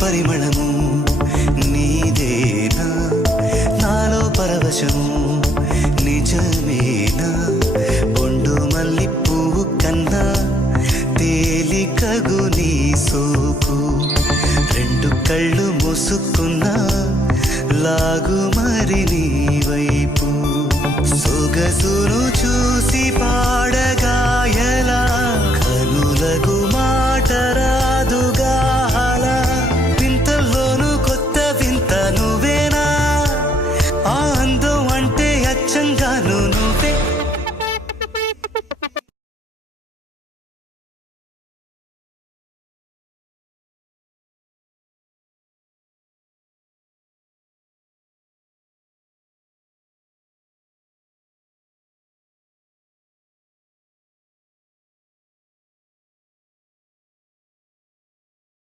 పరిమళము నీదేనా నాలో పరవశము నిజమేనా బొండు మల్లి పువ్వు కన్నా తేలికగు నీ సోకు రెండు కళ్ళు మూసుకున్నా లాగు మరి నీ వైపు సొగసును చూసి పాడగ